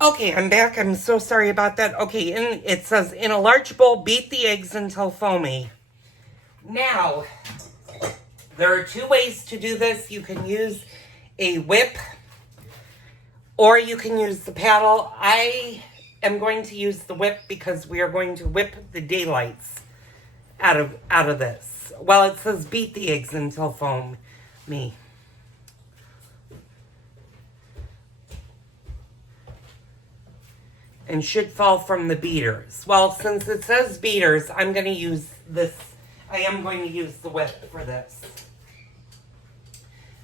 Okay, I'm back. I'm so sorry about that. Okay, it says in a large bowl, beat the eggs until foamy. Now, there are two ways to do this. You can use a whip or you can use the paddle. I am going to use the whip because we are going to whip the daylights out of this. Well, it says beat the eggs until foamy. And should fall from the beaters. Well, since it says beaters, I'm going to use this. I am going to use the whip for this.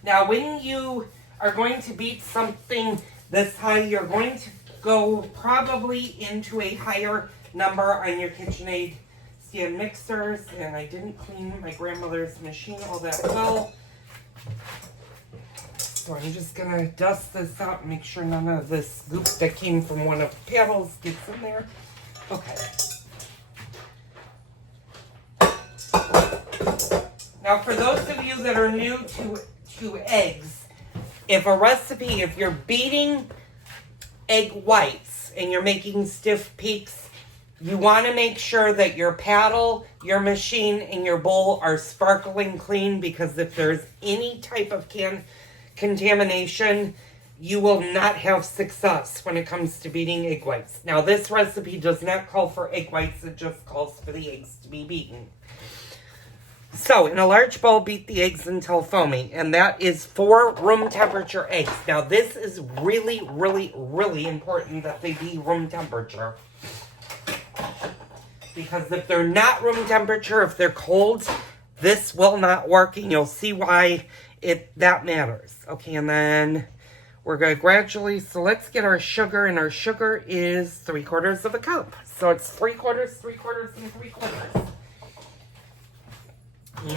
Now, when you are going to beat something this high, you're going to go probably into a higher number on your KitchenAid stand mixers. And I didn't clean my grandmother's machine all that well. So I'm just going to dust this out and make sure none of this goop that came from one of the paddles gets in there. Okay. Now for those of you that are new to eggs, if you're beating egg whites and you're making stiff peaks, you want to make sure that your paddle, your machine, and your bowl are sparkling clean, because if there's any type of contamination, you will not have success when it comes to beating egg whites. Now, this recipe does not call for egg whites, it just calls for the eggs to be beaten. So, in a large bowl, beat the eggs until foamy, and that is 4 room temperature eggs. Now, this is really, really, really important that they be room temperature. Because if they're not room temperature, if they're cold, this will not work, and you'll see why that matters. Okay, and then we're going to gradually, so let's get our sugar, and our sugar is 3/4 of a cup. So it's 3/4, 3/4, and 3/4.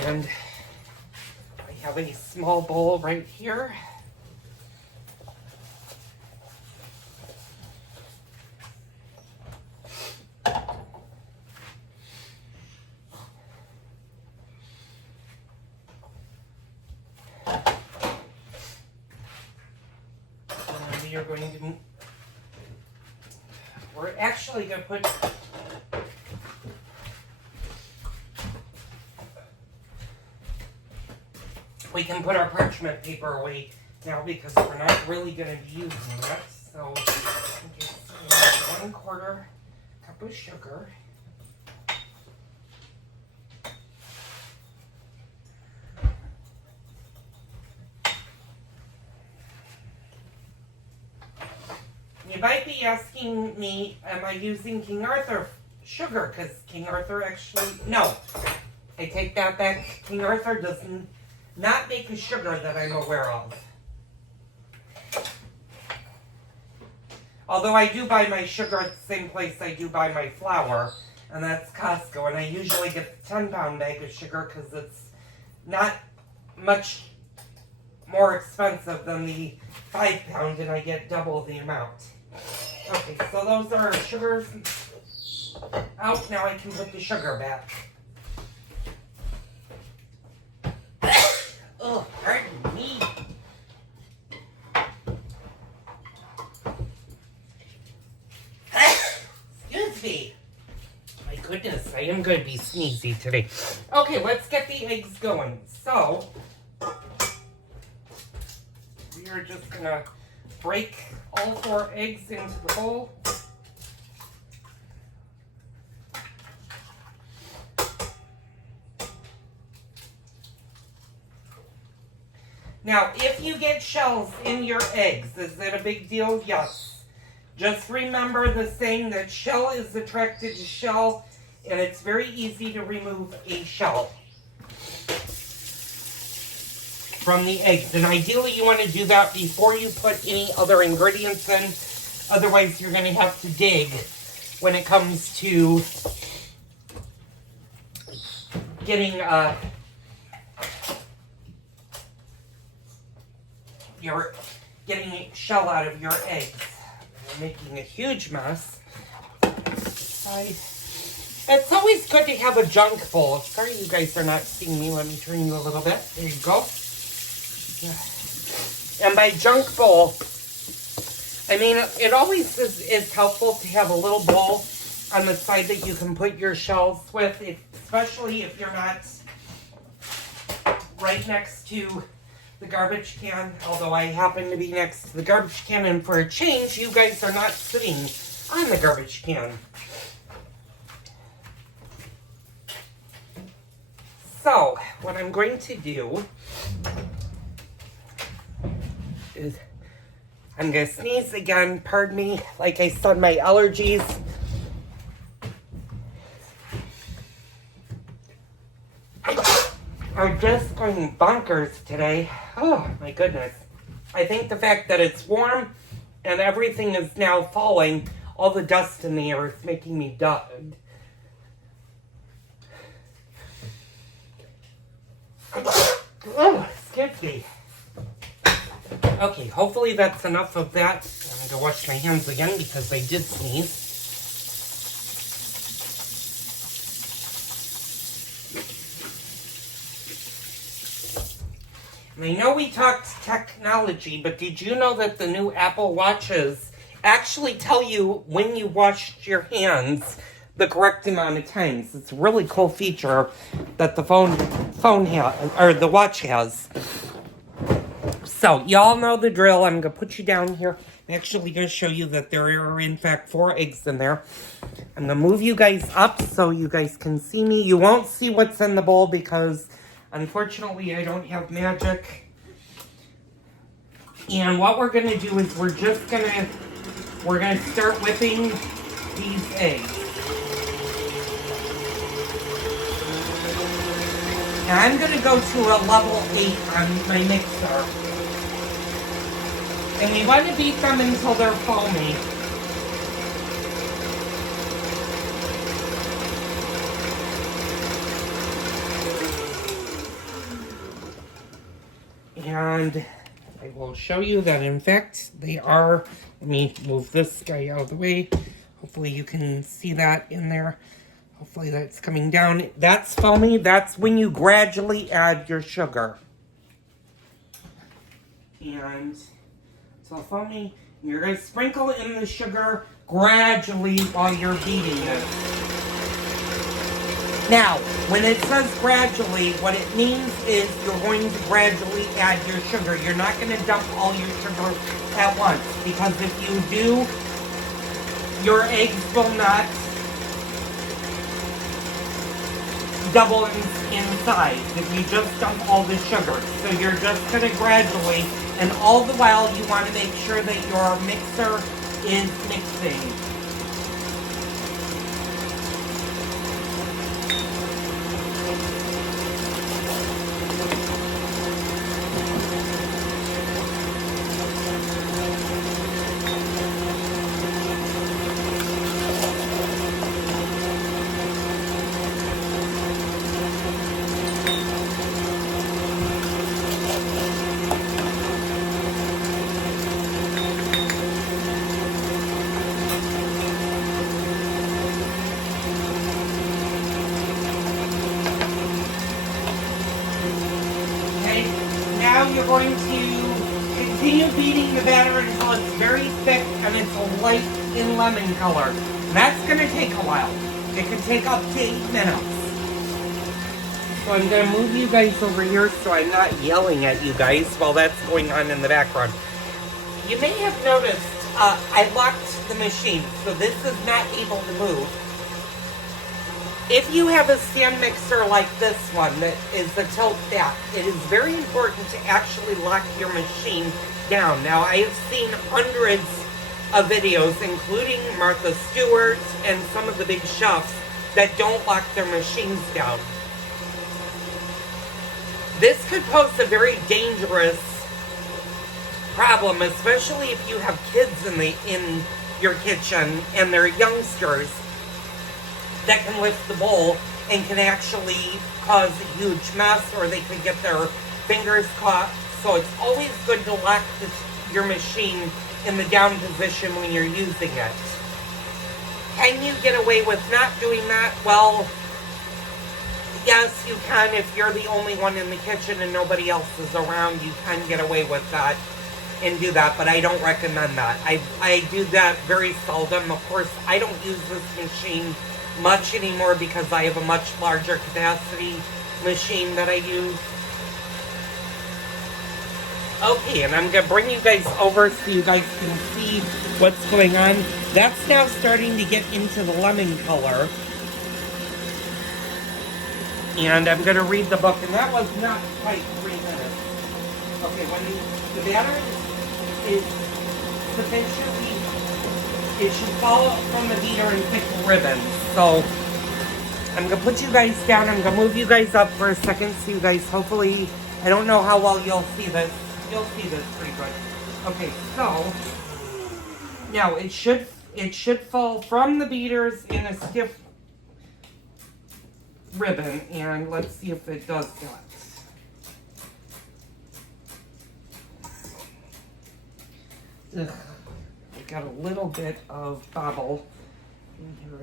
And I have a small bowl right here. We're actually going to put we can put our parchment paper away now because we're not really going to be using it. So, okay, so 1/4 cup of sugar. You might be asking me, am I using King Arthur sugar? Because King Arthur actually, no. I take that back. King Arthur does not make a sugar that I'm aware of. Although I do buy my sugar at the same place I do buy my flour, and that's Costco. And I usually get the 10-pound bag of sugar because it's not much more expensive than the 5-pound, and I get double the amount. Okay, so those are our sugars out. Now I can put the sugar back. Oh, pardon me. Excuse me. My goodness, I am going to be sneezy today. Okay, let's get the eggs going. So, we are just going to break all 4 eggs into the bowl. Now, if you get shells in your eggs, is it a big deal? Yes. Just remember the saying that shell is attracted to shell, and it's very easy to remove a shell from the eggs. And ideally you want to do that before you put any other ingredients in. Otherwise you're going to have to dig when it comes to getting shell out of your eggs. I'm making a huge mess. It's always good to have a junk bowl. Sorry you guys are not seeing me. Let me turn you a little bit. There you go. And by junk bowl, I mean, it always is helpful to have a little bowl on the side that you can put your shelves with, especially if you're not right next to the garbage can, although I happen to be next to the garbage can, and for a change, you guys are not sitting on the garbage can. So, what I'm going to do is I'm going to sneeze again. Pardon me. Like I said, my allergies are just going bonkers today. Oh, my goodness. I think the fact that it's warm and everything is now falling, all the dust in the air is making me dug. Oh, excuse me. Okay, hopefully that's enough of that. I'm going to wash my hands again because I did sneeze. And I know we talked technology, but did you know that the new Apple Watches actually tell you when you washed your hands the correct amount of times? It's a really cool feature that the phone has, or the watch has. So, y'all know the drill. I'm going to put you down here. I'm actually going to show you that there are, in fact, 4 eggs in there. I'm going to move you guys up so you guys can see me. You won't see what's in the bowl because, unfortunately, I don't have magic. And what we're going to do is we're going to start whipping these eggs. And I'm going to go to a level 8 on my mixer. And we want to beat them until they're foamy. And I will show you that, in fact, they are. Let me move this guy out of the way. Hopefully you can see that in there. Hopefully that's coming down. That's foamy. That's when you gradually add your sugar. And it's all foamy. You're going to sprinkle in the sugar gradually while you're beating it. Now, when it says gradually, what it means is you're going to gradually add your sugar. You're not going to dump all your sugar at once, because if you do, your eggs will not double in size if you just dump all the sugar. So you're just going to gradually, and all the while you want to make sure that your mixer is mixing. Now you're going to continue beating the batter until it's very thick and it's a light in lemon color. That's going to take a while. It can take up to 8 minutes. So I'm going to move you guys over here so I'm not yelling at you guys while that's going on in the background. You may have noticed I locked the machine, so this is not able to move. If you have a stand mixer like this one that is the tilt back, it is very important to actually lock your machine down. Now, I have seen hundreds of videos, including Martha Stewart and some of the big chefs, that don't lock their machines down. This could pose a very dangerous problem, especially if you have kids in your kitchen and they're youngsters that can lift the bowl and can actually cause a huge mess, or they could get their fingers caught. So it's always good to lock your machine in the down position when you're using it. Can you get away with not doing that? Well, yes, you can. If you're the only one in the kitchen and nobody else is around, you can get away with that. and do that, but I don't recommend that. I do that very seldom. Of course, I don't use this machine much anymore because I have a much larger capacity machine that I use. Okay, and I'm going to bring you guys over so you guys can see what's going on. That's now starting to get into the lemon color. And I'm going to read the book, and that was not quite 3 minutes. Okay, when the batter is sufficiently, it should fall from the beater and pick ribbons. So I'm going to put you guys down. I'm going to move you guys up for a second so you guys hopefully, I don't know how well you'll see this. You'll see this pretty good. Okay, so now it should fall from the beaters in a stiff ribbon, and let's see if it does that. Ugh, I got a little bit of bobble in here.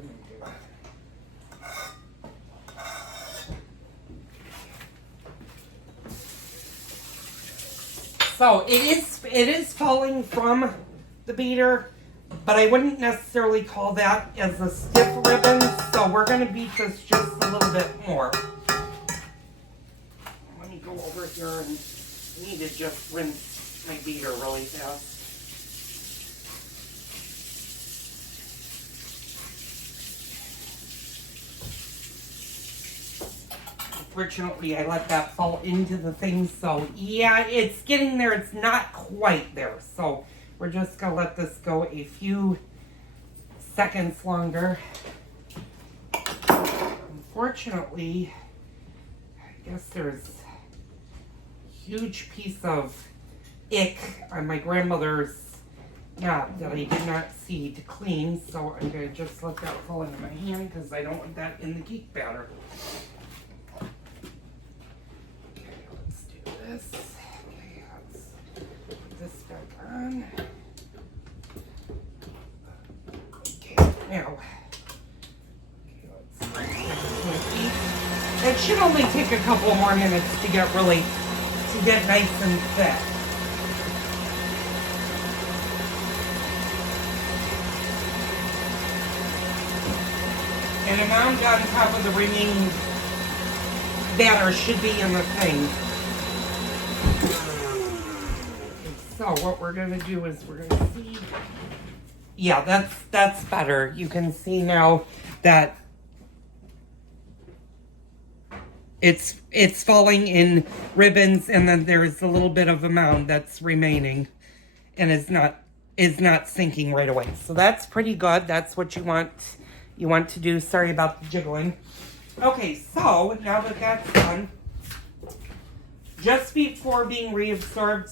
So it is falling from the beater, but I wouldn't necessarily call that as a stiff ribbon, so we're going to beat this just a little bit more. Let me go over here and I need to just rinse my beater really fast. Unfortunately, I let that fall into the thing, so yeah, it's getting there. It's not quite there, so we're just going to let this go a few seconds longer. Unfortunately, I guess there's a huge piece of ick on my grandmother's knot that I did not see to clean, so I'm going to just let that fall into my hand because I don't want that in the cake batter. This. Okay, let's put this back on. Okay, now. Okay, let's see. It should only take a couple more minutes to get nice and thick. And the amount on top of the remaining batter should be in the thing. So what we're going to do is we're going to see, yeah, that's better. You can see now that it's falling in ribbons, and then there's a little bit of a mound that's remaining and is not sinking right away. So that's pretty good. That's what you want to do. Sorry about the jiggling. Okay, so now that that's done, just before being reabsorbed,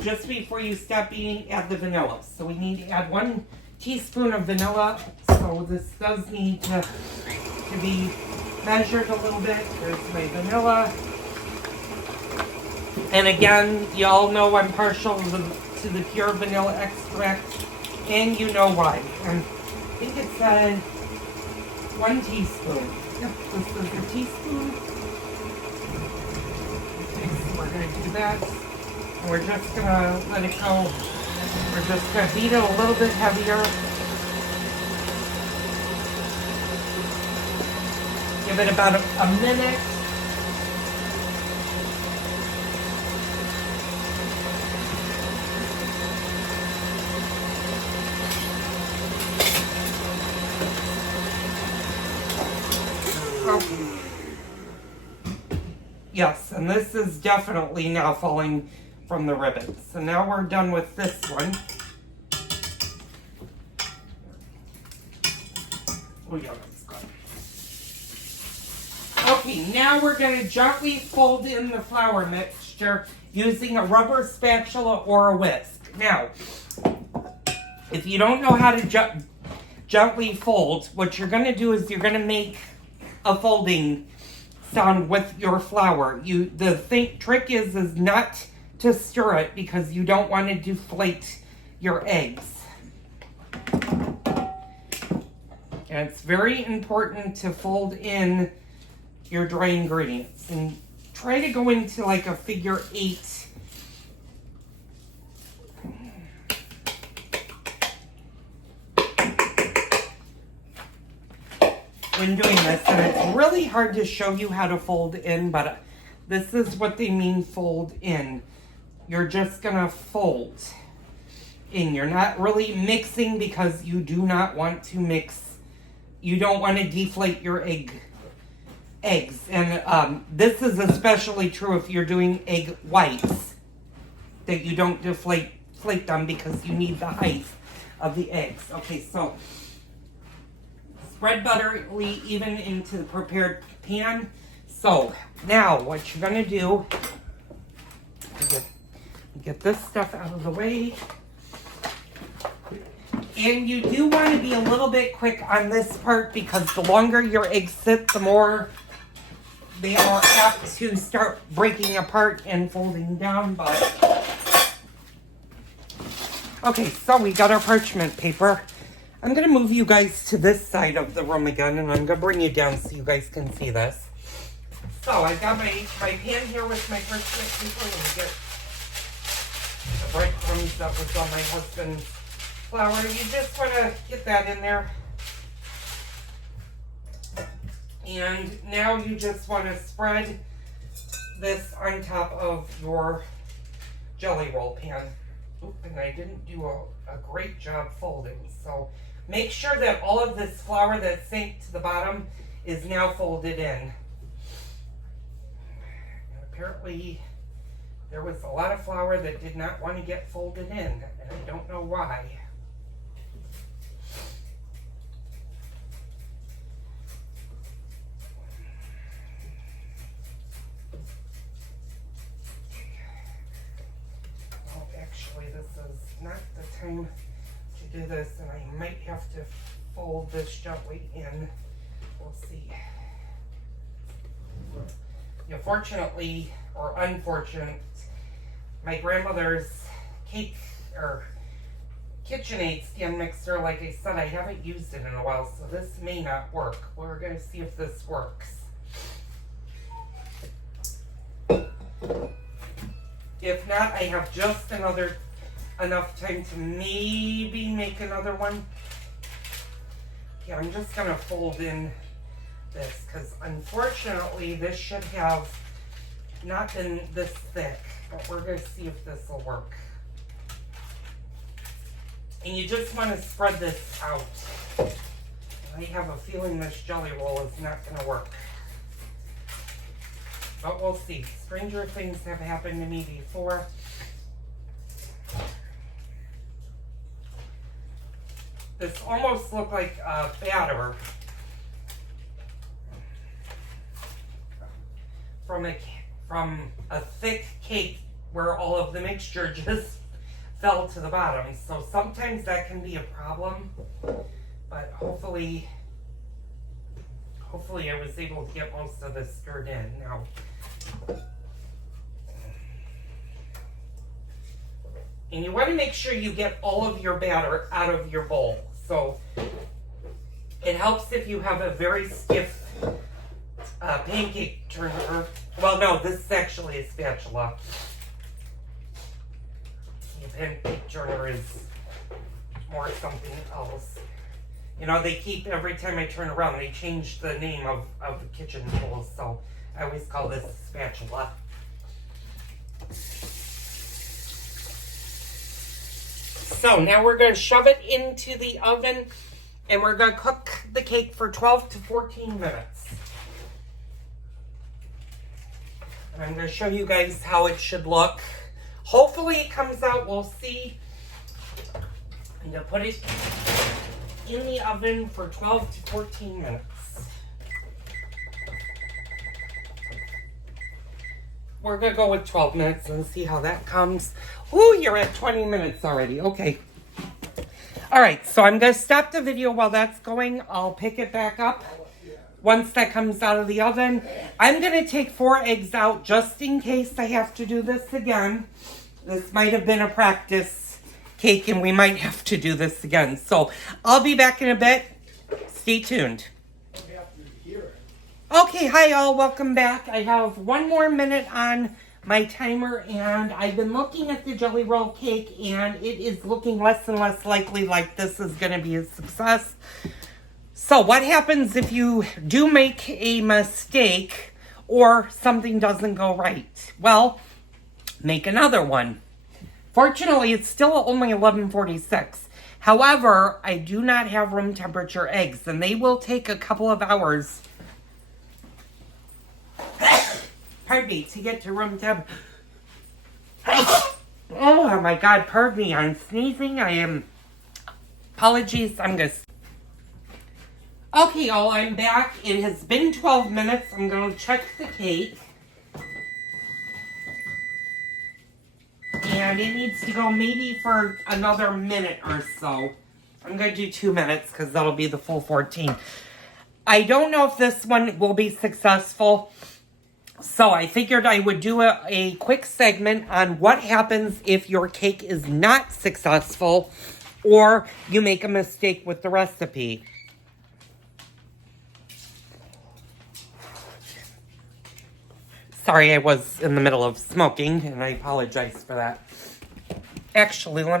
just before you stop eating, add the vanilla. So we need to add 1 teaspoon of vanilla. So this does need to be measured a little bit. There's my vanilla. And again, you all know I'm partial to the pure vanilla extract, and you know why. I think it said 1 teaspoon. Yep, this is a teaspoon. We're going to do that, and we're just going to let it go. We're just going to beat it a little bit heavier. Give it about a minute. Okay. Yes, and this is definitely now falling from the ribbon. So now we're done with this one. Oh yeah, that's good. Okay, now we're going to gently fold in the flour mixture using a rubber spatula or a whisk. Now, if you don't know how to gently fold, what you're going to do is you're going to make a folding sound with your flour. The trick is not to stir it because you don't want to deflate your eggs. And it's very important to fold in your dry ingredients and try to go into like a figure 8 when doing this, and it's really hard to show you how to fold in, but this is what they mean fold in. You're just gonna fold in. You're not really mixing because you do not want to mix. You don't want to deflate your eggs. And this is especially true if you're doing egg whites, that you don't deflate them because you need the height of the eggs. Okay, so spread butter even into the prepared pan. So now what you're gonna do, get this stuff out of the way. And you do want to be a little bit quick on this part because the longer your eggs sit, the more they are apt to start breaking apart and folding down. But okay, so we got our parchment paper. I'm going to move you guys to this side of the room again, and I'm going to bring you down so you guys can see this. So I've got my pan here with my parchment paper. Let me get the breadcrumbs that was on my husband's flour. You just want to get that in there. And now you just want to spread this on top of your jelly roll pan. Oop, and I didn't do a great job folding. So make sure that all of this flour that sank to the bottom is now folded in. And apparently there was a lot of flour that did not want to get folded in, and I don't know why. Not the time to do this, and I might have to fold this gently in. We'll see. You know, fortunately or unfortunate, my grandmother's cake or KitchenAid stand mixer, like I said, I haven't used it in a while, so this may not work. We're going to see if this works. If not, I have just enough time to maybe make another one. Okay, I'm just gonna fold in this because unfortunately this should have not been this thick, but we're gonna see if this will work. And you just want to spread this out. I have a feeling this jelly roll is not gonna work, but we'll see. Stranger things have happened to me before. This almost looked like a batter from a thick cake where all of the mixture just fell to the bottom. So sometimes that can be a problem, but hopefully I was able to get most of this stirred in. Now, and you want to make sure you get all of your batter out of your bowl. So it helps if you have a very stiff pancake turner. Well, no, this is actually a spatula. The pancake turner is more something else. You know, they keep, every time I turn around, they change the name of the kitchen tools, so I always call this a spatula. So now we're going to shove it into the oven, and we're going to cook the cake for 12 to 14 minutes. And I'm going to show you guys how it should look. Hopefully it comes out, we'll see. I'm going to put it in the oven for 12 to 14 minutes. We're going to go with 12 minutes and see how that comes. Ooh, you're at 20 minutes already. Okay. All right, so I'm going to stop the video while that's going. I'll pick it back up once that comes out of the oven. I'm going to take 4 eggs out just in case I have to do this again. This might have been a practice cake, and we might have to do this again. So I'll be back in a bit. Stay tuned. Okay, hi all, welcome back. I have 1 more minute on my timer, and I've been looking at the jelly roll cake, and it is looking less and less likely like this is going to be a success. So what happens if you do make a mistake or something doesn't go right? Well, make another one. Fortunately, it's still only 11:46. However, I do not have room temperature eggs, and they will take a couple of hours, pardon me, to get to room temp. Oh my God, pardon me, I'm sneezing. Apologies, I'm gonna. Okay, y'all, I'm back. It has been 12 minutes. I'm gonna check the cake. And it needs to go maybe for another minute or so. I'm going to do 2 minutes because that'll be the full 14. I don't know if this one will be successful. So I figured I would do a quick segment on what happens if your cake is not successful or you make a mistake with the recipe. Sorry, I was in the middle of smoking, and I apologize for that. Actually, let me